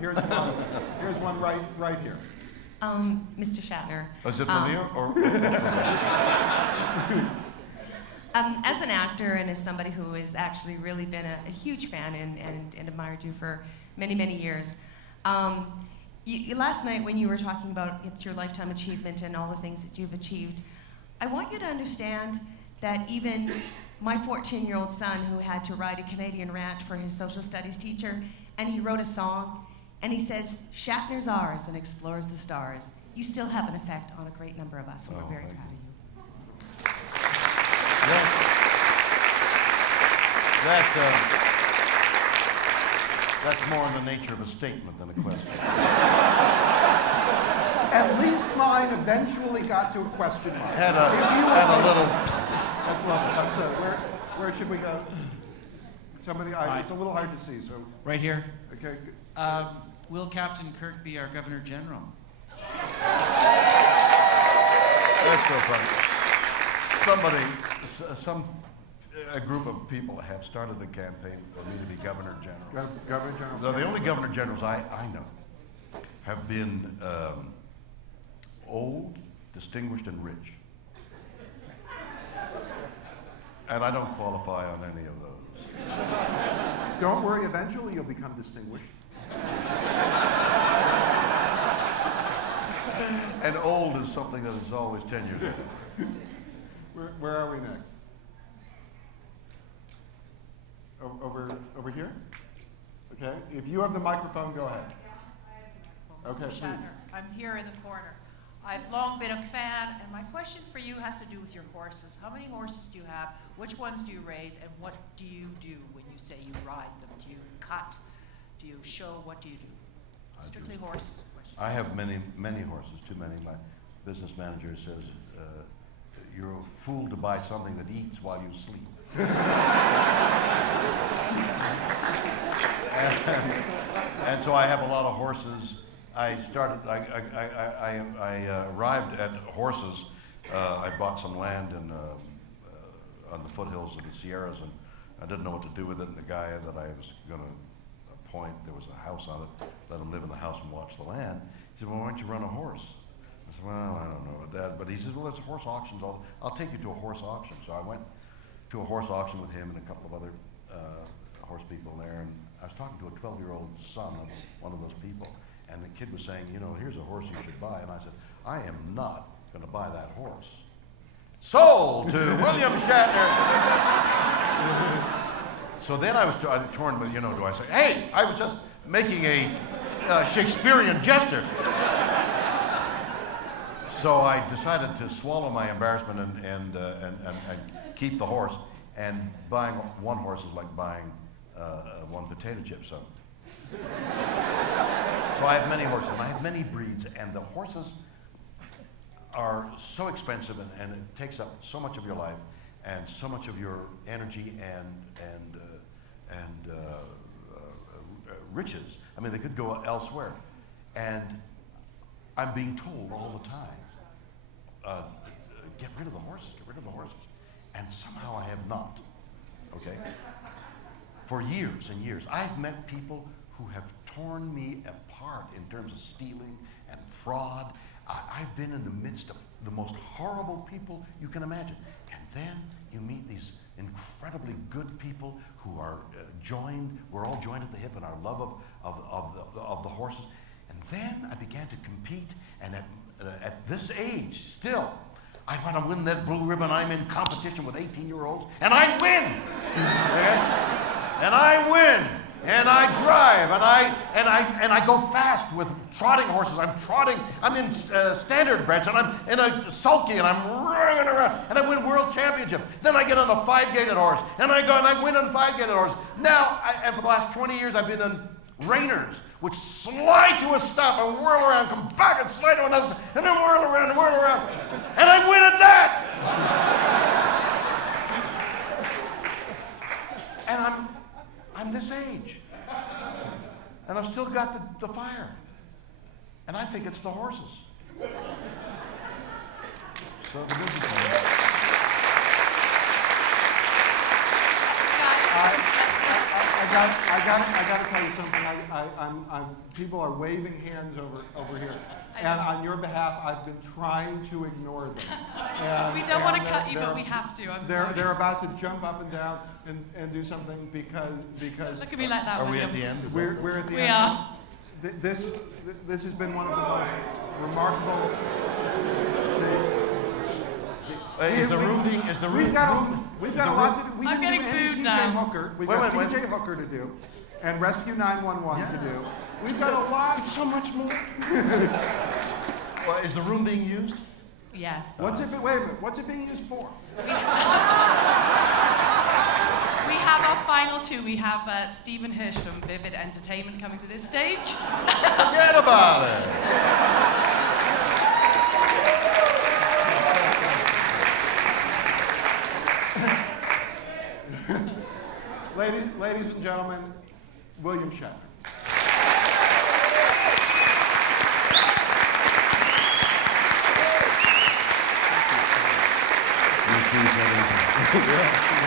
Here's one. Here's one right here. Mr. Shatner. Is it from you or? As an actor and as somebody who has actually really been a huge fan and admired you for many, many years, last night when you were talking about it's your lifetime achievement and all the things that you've achieved, I want you to understand that even my 14-year-old son who had to ride a Canadian ranch for his social studies teacher, and he wrote a song, and he says, Shatner's ours and explores the stars. You still have an effect on a great number of us, and we're very proud of you. That's more in the nature of a statement than a question. At least mine eventually got to a question mark. Had a little. That's right. Where should we go? Somebody, it's a little hard to see, so. Right here. Okay. Will Captain Kirk be our Governor General? That's so funny. A group of people have started a campaign for me to be Governor General. Governor General. So the only Governor Generals I know have been old, distinguished, and rich. And I don't qualify on any of those. Don't worry, eventually you'll become distinguished. And old is something that is always 10 years old. Where are we next? Over here? Okay. If you have the microphone, go ahead. Okay. Mr. Shatner, I'm here in the corner. I've long been a fan, and my question for you has to do with your horses. How many horses do you have? Which ones do you raise? And what do you do when you say you ride them? Do you cut? Do you show? What do you do? Strictly horse question. I have many horses, too many. My business manager says, you're a fool to buy something that eats while you sleep. and so I have a lot of horses. I arrived at horses. I bought some land on the foothills of the Sierras, and I didn't know what to do with it. And the guy that I was going to appoint, there was a house on it, let him live in the house and watch the land. He said, well, why don't you run a horse? I said, well, I don't know about that. But he said, well, there's horse auctions. I'll take you to a horse auction. So I went to a horse auction with him and a couple of other horse people there. And I was talking to a 12-year-old son of one of those people. And the kid was saying, you know, here's a horse you should buy. And I said, I am not going to buy that horse. Sold to William Shatner. So then I was torn with, you know, do I say, hey, I was just making a Shakespearean gesture. So I decided to swallow my embarrassment and keep the horse. And buying one horse is like buying one potato chip. So I have many horses, and I have many breeds, and the horses are so expensive, and it takes up so much of your life and so much of your energy and riches. I mean, they could go elsewhere. And I'm being told all the time, get rid of the horses, get rid of the horses. And somehow I have not, okay? For years and years, I've met people who have torn me apart in terms of stealing and fraud. I've been in the midst of the most horrible people you can imagine. And then you meet these incredibly good people who are joined, we're all joined at the hip in our love of the horses. And then I began to compete, and at this age, still, I want to win that blue ribbon. I'm in competition with 18-year-olds, and I win! Okay? And I win! And I drive, and I go fast with trotting horses. I'm in standard breds, and I'm in a sulky, and I'm running around, and I win world championship. Then I get on a 5-gated horse, and I go and I win on 5-gated horse. Now, and for the last 20 years, I've been in reiners, which slide to a stop and whirl around, come back and slide to another, and then whirl around, and I win at that. And I'm this age, and I've still got the fire, and I think it's the horses. So the business. I got to tell you something. People are waving hands over here, and on your behalf, I've been trying to ignore them. We don't want to cut you, but we have to. They're about to jump up and down and do something because. Look at me like that. Are we at the end? We're at the end. We are. This has been one of the most remarkable. Is the room being? We've got a lot to do. We I'm didn't getting do any booed TJ now. Hooker. We've got TJ Hooker to do, and Rescue 911 to do. We've got a lot. It's so much more. Well, is the room being used? Yes. Wait a minute. What's it being used for? We have our final two. We have Stephen Hirsch from Vivid Entertainment coming to this stage. Forget about it. Ladies and gentlemen, William Shatner. Yeah.